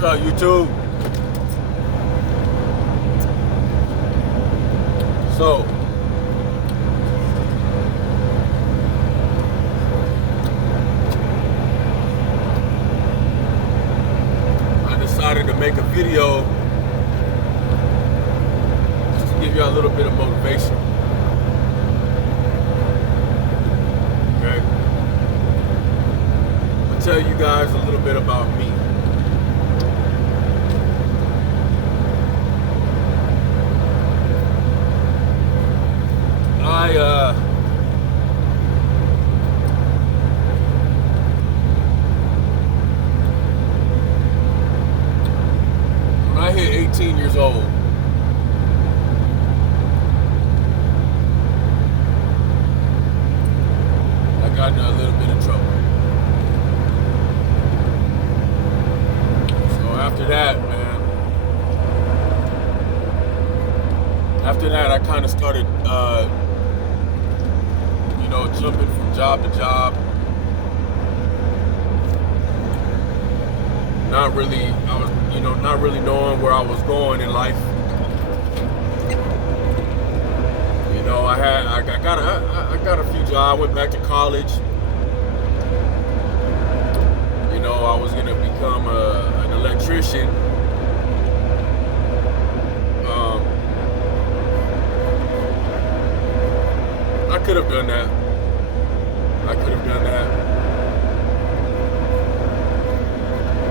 What's up, YouTube? So, I decided to make a video just to give you a little bit of motivation. Okay? I'll tell you guys a little bit about me. When I hit 18 years old, I got into a little bit of trouble. So after that, man, I kind of started, jumping from job to job. Not really knowing where I was going in life. I got a few jobs. I went back to college. I was gonna become an electrician. I could have done that.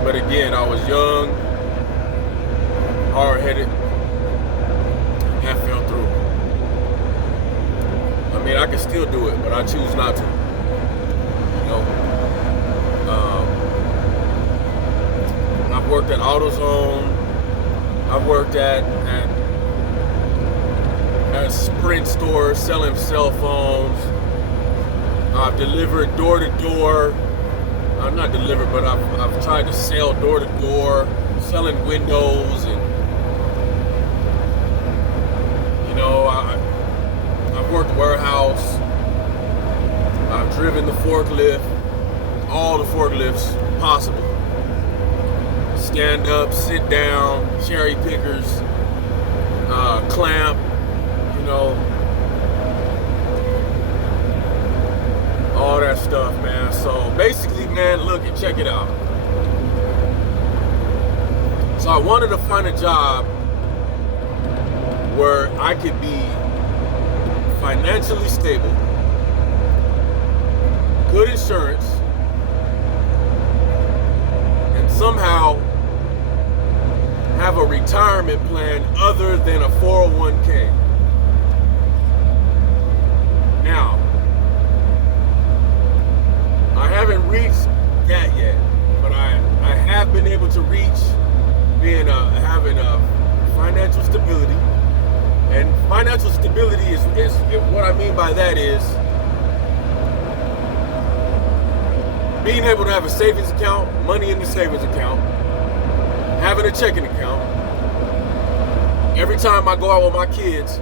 But again, I was young, hard-headed, and fell through. I mean, I can still do it, but I choose not to. I've worked at AutoZone. I've worked at Sprint stores selling cell phones. I've delivered door to door. I'm not delivered, but I've tried to sell door to door, selling windows, and I've worked warehouse. I've driven the forklift, all the forklifts possible. Stand up, sit down, cherry pickers, clamp, all that stuff, man. So basically, man, look and check it out. So I wanted to find a job where I could be financially stable, good insurance, and somehow have a retirement plan other than a 401k. Now, I haven't reached that yet, but I have been able to reach having a financial stability. And financial stability is what I mean by that is being able to have a savings account, money in the savings account, having a checking account. Every time I go out with my kids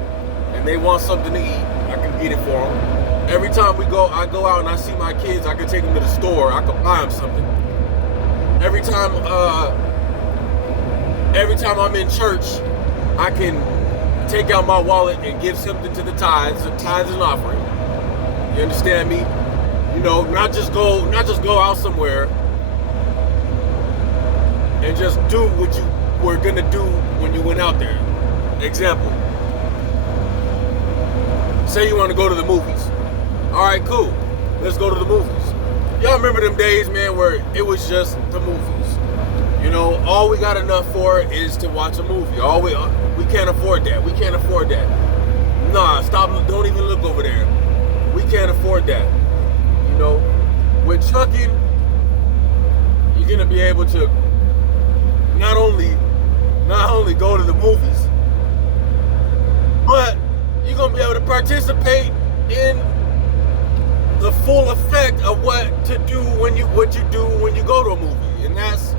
and they want something to eat, I can get it for them. Every time I go out and I see my kids, I can take them to the store. I can buy them something. Every time I'm in church, I can take out my wallet and give something to the tithes and offering. You understand me? Not just go out somewhere and just do what you were gonna do when you went out there. Example. Say you want to go to the movies. All right, cool. Let's go to the movies. Y'all remember them days, man, where it was just the movies. All we got enough for is to watch a movie. We can't afford that. We can't afford that. Nah, stop. Don't even look over there. We can't afford that. With trucking, you're gonna be able to not only go to the movies, but you're gonna be able to participate in the full effect of what you do when you go to a movie, and that's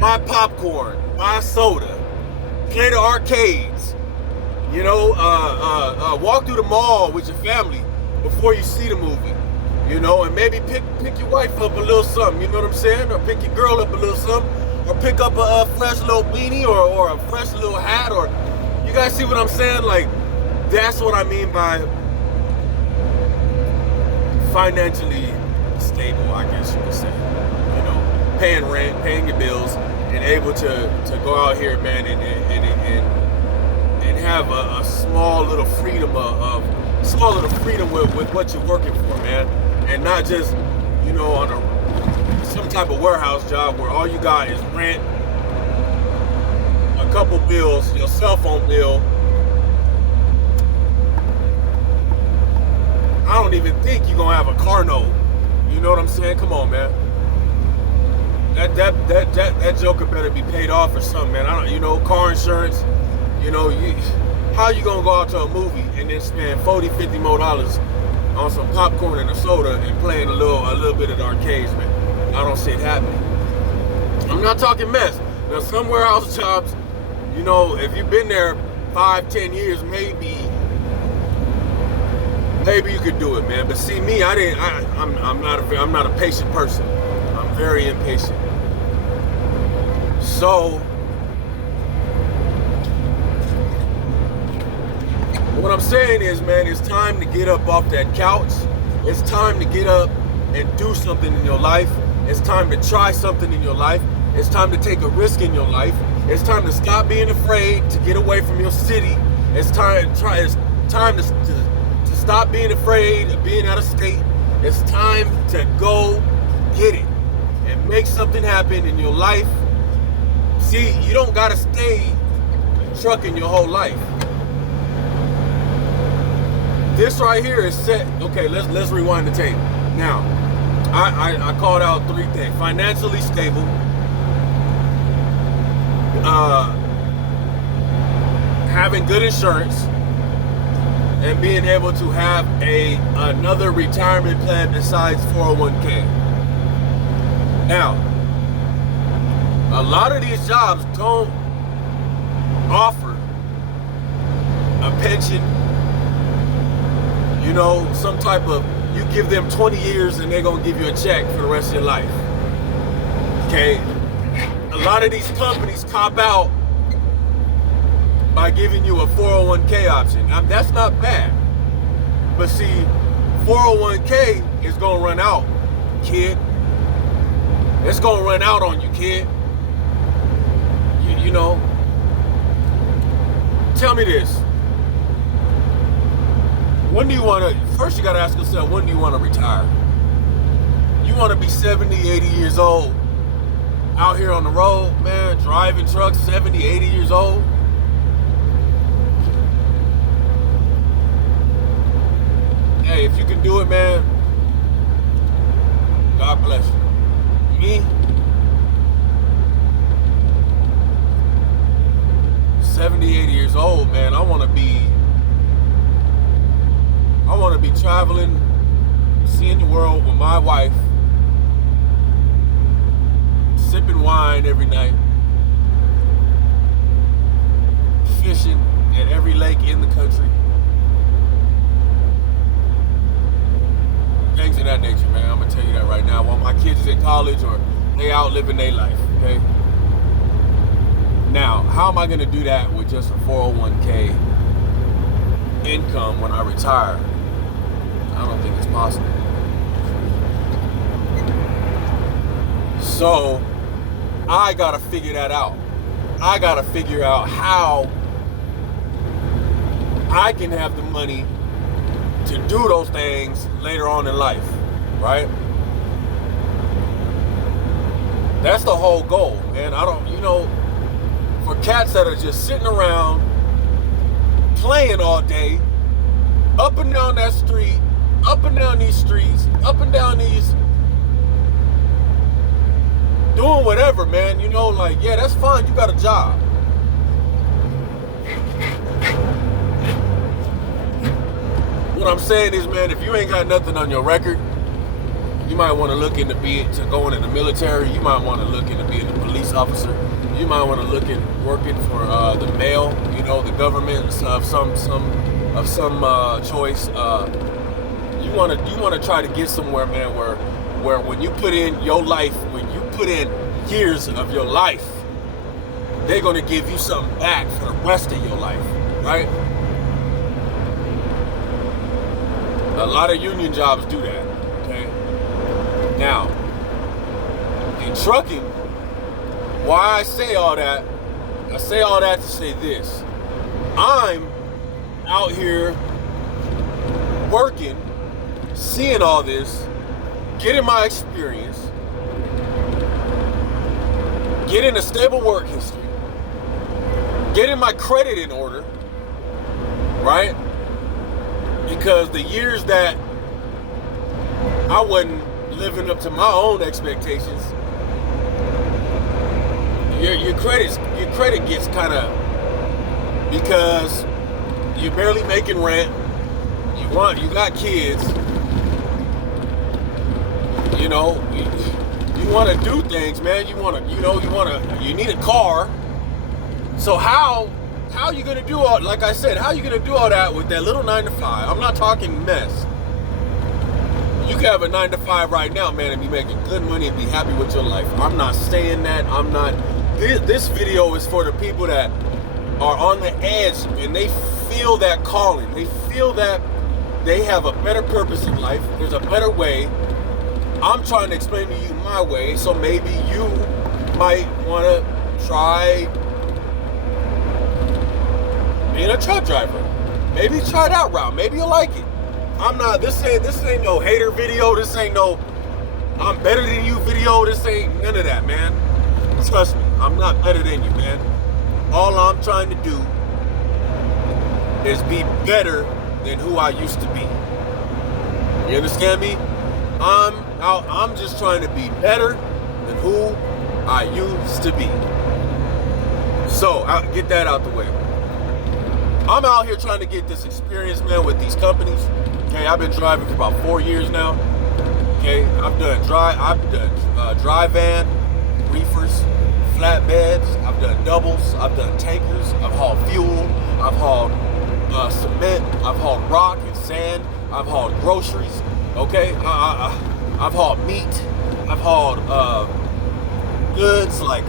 buy popcorn, buy soda, play the arcades, walk through the mall with your family before you see the movie, and maybe pick your wife up a little something, you know what I'm saying, or pick your girl up a little something, or pick up a fresh little beanie or a fresh little hat, or you guys see what I'm saying? Like, that's what I mean by financially stable, I guess you could say. You know, paying rent, paying your bills, and able to go out here, man, and have a small little freedom with what you're working for, man, and not just, you know, on some type of warehouse job where all you got is rent, a couple bills, your cell phone bill. I don't even think you're gonna have a car note. You know what I'm saying? Come on, man. That joker better be paid off or something, man. I don't, you know, car insurance. You know, how you gonna go out to a movie and then spend $40-50 more on some popcorn and a soda and playing a little bit of the arcades, man? I don't see it happening. I'm not talking mess. Now, some warehouse jobs, you know, if you've been there 5-10 years, maybe you could do it, man. But see, me, I'm not a patient person. I'm very impatient. So what I'm saying is, man, it's time to get up off that couch. It's time to get up and do something in your life. It's time to try something in your life. It's time to take a risk in your life. It's time to stop being afraid to get away from your city. It's time to stop being afraid of being out of state. It's time to go get it and make something happen in your life. See, you don't gotta stay trucking your whole life. This right here is set. Okay, let's rewind the tape. Now, I called out 3 things: financially stable, having good insurance, and being able to have another retirement plan besides 401k. Now, a lot of these jobs don't offer a pension. You know, some type of, you give them 20 years and they're gonna give you a check for the rest of your life. Okay? A lot of these companies cop out by giving you a 401k option. Now, that's not bad. But see, 401k is gonna run out, kid. It's gonna run out on you, kid. You know, tell me this. When do you want to, first you got to ask yourself, when do you want to retire? You want to be 70, 80 years old, out here on the road, man, driving trucks, 70, 80 years old? Hey, if you can do it, man, God bless you. Me, 70, 80 years old, man, I want to be traveling, seeing the world with my wife, sipping wine every night, fishing at every lake in the country. Things of that nature, man. I'm going to tell you that right now. While my kids is in college or they out living their life, okay? Now, how am I going to do that with just a 401k income when I retire? I don't think it's possible. So, I gotta figure that out. I gotta figure out how I can have the money to do those things later on in life, right? That's the whole goal, man. I don't, you know, for cats that are just sitting around playing all day, up and down that street, up and down these streets, up and down these, doing whatever, man, you know, like, yeah, that's fine, you got a job. What I'm saying is, man, if you ain't got nothing on your record, you might want to look into going in the military. You might want to look into being a police officer. You might want to look at working for the mail, you know, the government of some choice. You want to try to get somewhere, man, where when you put in your life, when you put in years of your life, they're going to give you something back for the rest of your life, right? A lot of union jobs do that, okay? Now, in trucking, why I say all that to say this. I'm out here working, seeing all this, getting my experience, getting a stable work history, getting my credit in order, right? Because the years that I wasn't living up to my own expectations, your credit gets kind of, because you're barely making rent, you got kids, you know, you want to do things, man. You need a car. So how you gonna do all, like I said, how you gonna do all that with that little 9 to 5? I'm not talking mess. You can have a 9 to 5 right now, man, and be making good money and be happy with your life. I'm not saying that. I'm not. This video is for the people that are on the edge and they feel that calling. They feel that they have a better purpose in life. There's a better way. I'm trying to explain to you my way, so maybe you might want to try being a truck driver. Maybe try that route. Maybe you'll like it. I'm not. This ain't no hater video. This ain't no I'm better than you video. This ain't none of that, man. Trust me, I'm not better than you, man. All I'm trying to do is be better than who I used to be. You understand me? I'm just trying to be better than who I used to be. So, I'll get that out the way. I'm out here trying to get this experience, man, with these companies. Okay, I've been driving for about 4 years now. Okay, I've done dry van, reefers, flatbeds. I've done doubles. I've done tankers. I've hauled fuel. I've hauled cement. I've hauled rock and sand. I've hauled groceries. Okay, I've hauled meat. I've hauled goods like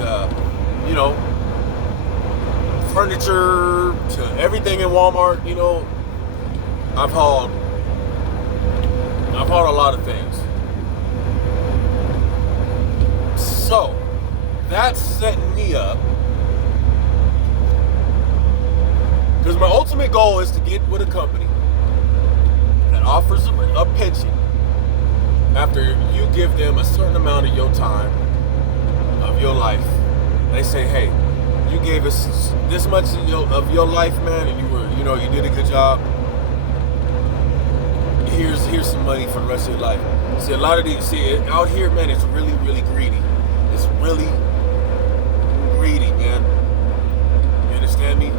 furniture to everything in Walmart. You know, I've hauled a lot of things. So that's setting me up, because my ultimate goal is to get with a company that offers a pension after you give them a certain amount of your time, of your life. They say, hey, you gave us this much of your life, man, and you did a good job. Here's some money for the rest of your life. See, a lot of these, out here, man, it's really, really greedy. It's really greedy, man. You understand me?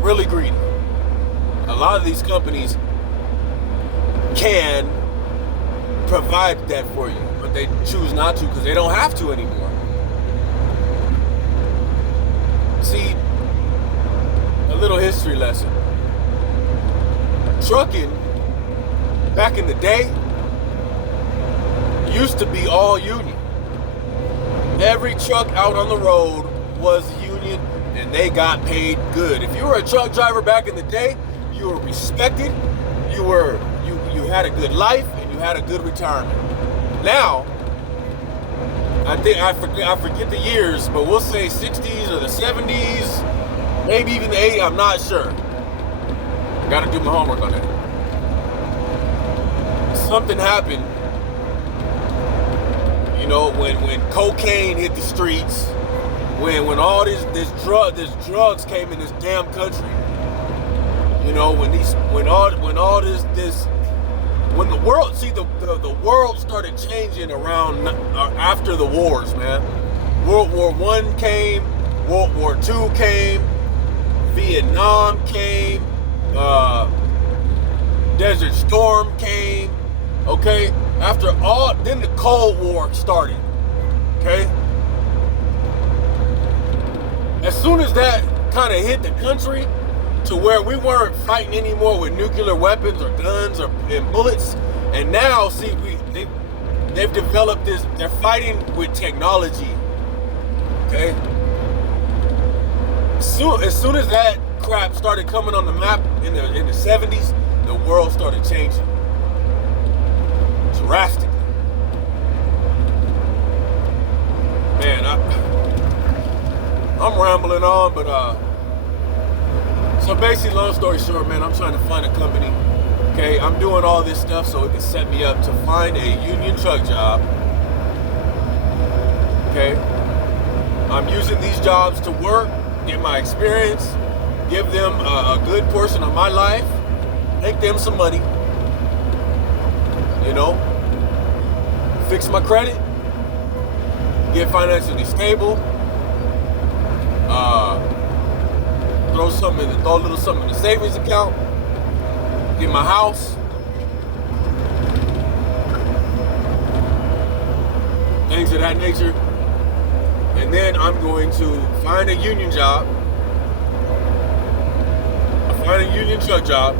Really greedy. A lot of these companies can provide that for you, but they choose not to because they don't have to anymore. See, a little history lesson. Trucking, back in the day, used to be all union. Every truck out on the road was union, and they got paid good. If you were a truck driver back in the day, you were respected, you had a good life, and you had a good retirement. Now, I forget the years, but we'll say 60s or the 70s, maybe even the 80s, I'm not sure. Gotta do my homework on that. Something happened, when cocaine hit the streets, when all this drugs came in this damn country. When the world, the world started changing around after the wars, man. World War I came, World War II came, Vietnam came, Desert Storm came, okay? Then the Cold War started, okay? As soon as that kind of hit the country, to where we weren't fighting anymore with nuclear weapons or guns and bullets, and now, they've developed this. They're fighting with technology. Okay. As soon as that crap started coming on the map in the 70s, the world started changing drastically. Man, I'm rambling on, but so basically, long story short, man, I'm trying to find a company. Okay, I'm doing all this stuff so it can set me up to find a union truck job. Okay, I'm using these jobs to work, get my experience, give them a good portion of my life, make them some money, you know, fix my credit, get financially stable, throw a little something in the savings account, get my house, things of that nature. And then I'm going to find a union job, find a union truck job,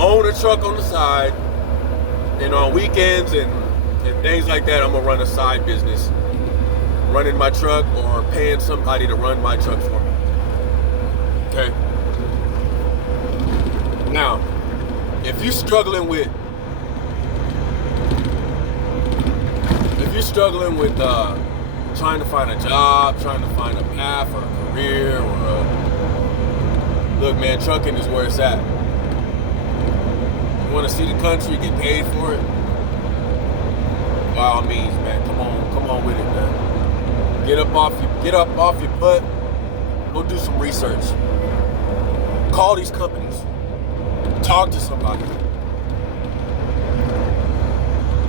own a truck on the side, and on weekends and things like that, I'm gonna run a side business, running my truck or paying somebody to run my truck for me. Okay. Now, if you're struggling with trying to find a job, trying to find a path or a career look, man, trucking is where it's at. You want to see the country, get paid for it? By all means, man, come on with it, man. Get up off your butt. Go do some research. Call these companies. Talk to somebody.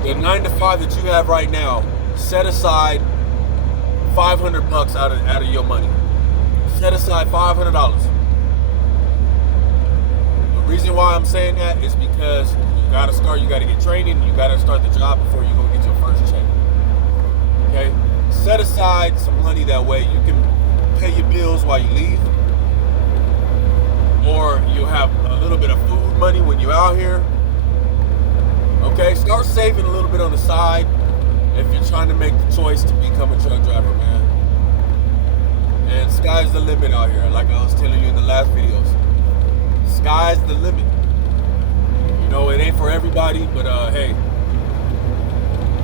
The 9 to 5 that you have right now, set aside $500 out of your money. Set aside $500. The reason why I'm saying that is because you gotta get training, you gotta start the job before you go get your first check. Okay? Set aside some money, that way you can pay your bills while you leave. Or you'll have a little bit of food money when you're out here. Okay, start saving a little bit on the side if you're trying to make the choice to become a truck driver, man. And sky's the limit out here, like I was telling you in the last videos. Sky's the limit. You know, it ain't for everybody, but hey,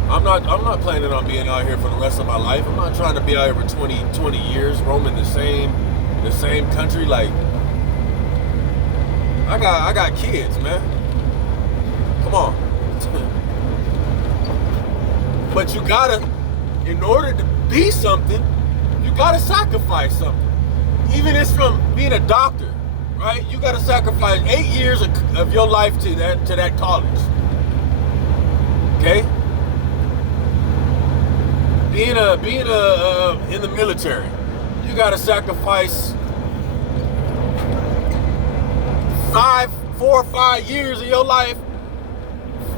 I'm not planning on being out here for the rest of my life. I'm not trying to be out here for 20 years, roaming the same country. Like, I got kids, man. Come on. But you gotta, in order to be something, you gotta sacrifice something. Even if it's from being a doctor, right? You gotta sacrifice 8 years of your life to that college. Okay? Being in the military, you gotta sacrifice 4 or 5 years of your life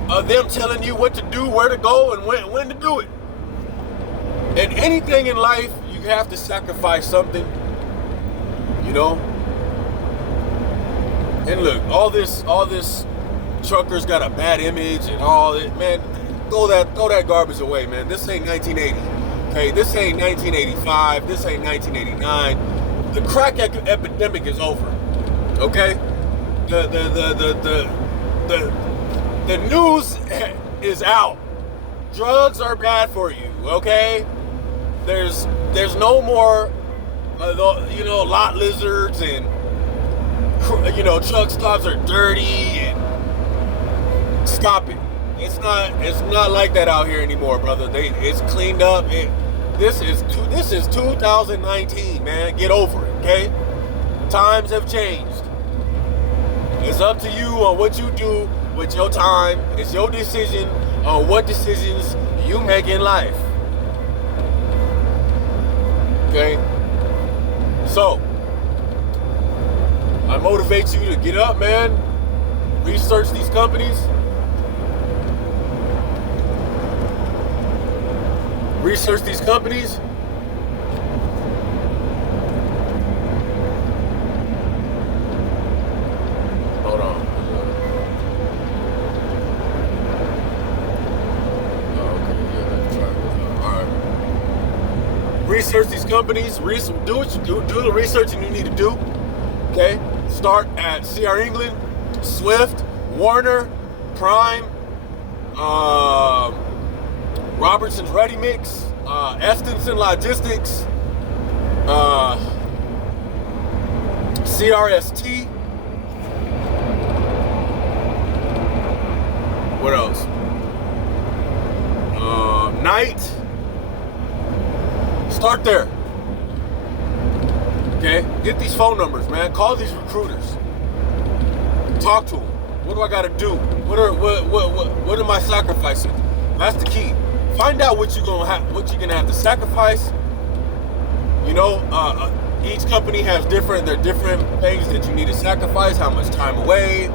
of them telling you what to do, where to go, and when to do it. And anything in life, you have to sacrifice something, you know. And look, all this truckers got a bad image and all it, man. Throw that garbage away, man. This ain't 1980, okay? This ain't 1985. This ain't 1989. The crack epidemic is over, okay? The news is out. Drugs are bad for you, okay? There's no more, lot lizards, and truck stops are dirty, and stop it. It's not like that out here anymore, brother. It's cleaned up. This is 2019, man. Get over it, okay? Times have changed. It's up to you on what you do with your time. It's your decision on what decisions you make in life. Okay? So, I motivate you to get up, man. Research these companies. Research these companies. Hold on. research these companies. Do what you do the researching you need to do. Okay, start at CR England, Swift, Warner, Prime, Robertson's Ready Mix, Estenson Logistics, CRST. What else? Knight. Start there. Okay? Get these phone numbers, man. Call these recruiters. Talk to them. What do I got to do? What am I sacrificing? That's the key. Find out what you're gonna have to sacrifice. You know, each company has different things that you need to sacrifice. How much time away?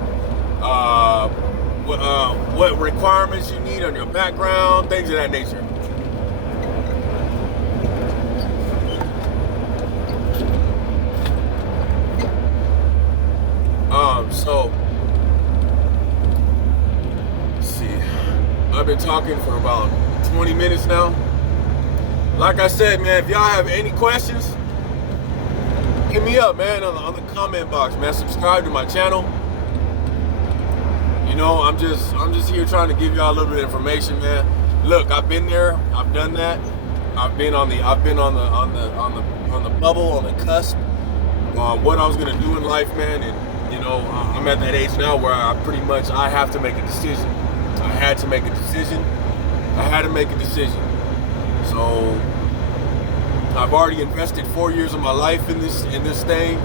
What requirements you need on your background, things of that nature. So let's see. I've been talking for about 20 minutes now. Like I said, man, if y'all have any questions, hit me up, man, on the comment box, man. Subscribe to my channel. You know, I'm just here trying to give y'all a little bit of information, man. Look, I've been there, I've done that. I've been on the bubble, on the cusp. What I was gonna do in life, man, and you know, I'm at that age now where I have to make a decision. I had to make a decision. So I've already invested 4 years of my life in this thing.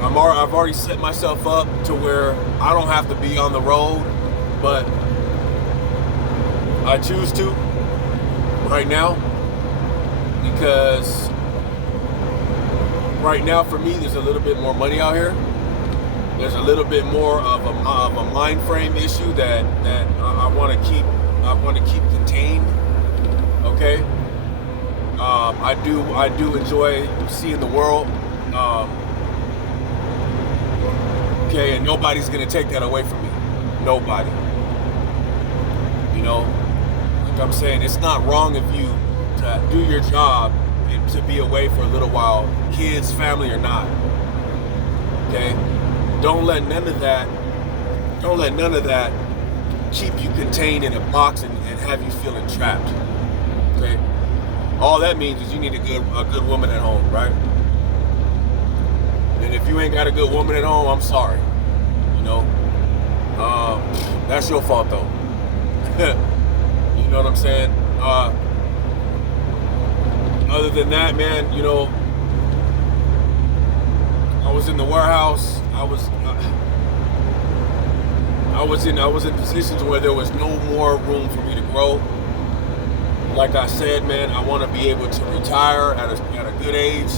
I've already set myself up to where I don't have to be on the road, but I choose to right now because right now for me there's a little bit more money out here. There's a little bit more of a mind frame issue that I want to keep contained. Okay. I do enjoy seeing the world. Okay, and nobody's gonna take that away from me. Nobody. You know, like I'm saying, it's not wrong if you to do your job and to be away for a little while, kids, family or not. Okay? Don't let none of that keep you contained in a box and have you feeling trapped. Okay? All that means is you need a good woman at home, right? And if you ain't got a good woman at home, I'm sorry. You know, that's your fault though. You know what I'm saying? Other than that, man, you know, I was in the warehouse. I was in positions where there was no more room for me to grow. Like I said, man, I want to be able to retire at a good age.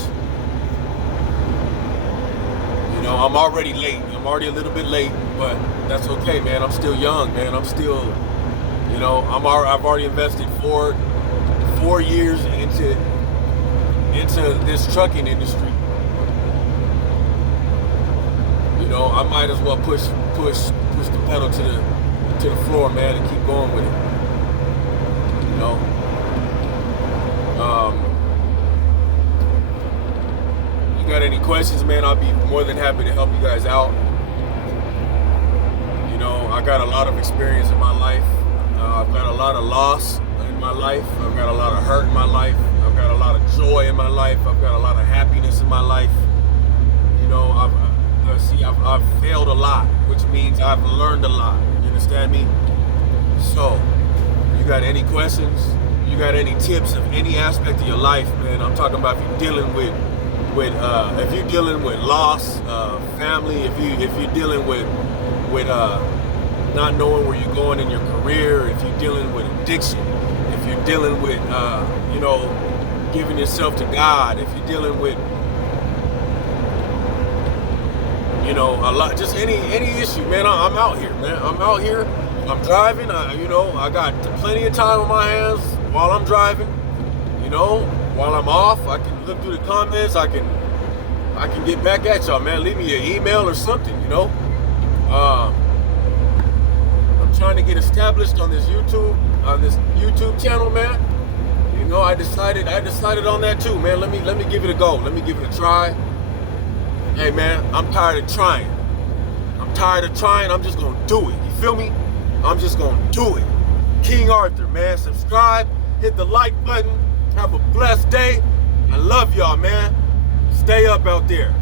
You know, I'm already late. I'm already a little bit late, but that's okay, man. I'm still young, man. I'm still, you know, I've already invested four years into this trucking industry. You know, I might as well push the pedal to the floor, man, and keep going with it. You know. You got any questions, man? I'll be more than happy to help you guys out. You know, I got a lot of experience in my life. I've got a lot of loss in my life. I've got a lot of hurt in my life. I've got a lot of joy in my life. I've got a lot of happiness in my life. You know, I've failed a lot, which means I've learned a lot. You understand me? So, you got any questions? You got any tips of any aspect of your life, man? I'm talking about if you're dealing with loss, family, if you're dealing with not knowing where you're going in your career, if you're dealing with addiction, if you're dealing with you know, giving yourself to God, if you're dealing with, you know, a lot, just any issue, man. I'm out here, man. I'm out here. I'm driving. You know, I got plenty of time on my hands while I'm driving. You know, while I'm off, I can look through the comments. I can get back at y'all, man. Leave me an email or something. You know, I'm trying to get established on this YouTube channel, man. You know, I decided on that too, man. Let me give it a go. Let me give it a try. Hey, man, I'm tired of trying. I'm just gonna do it. You feel me? I'm just gonna do it. King Arthur, man. Subscribe, hit the like button. Have a blessed day. I love y'all, man. Stay up out there.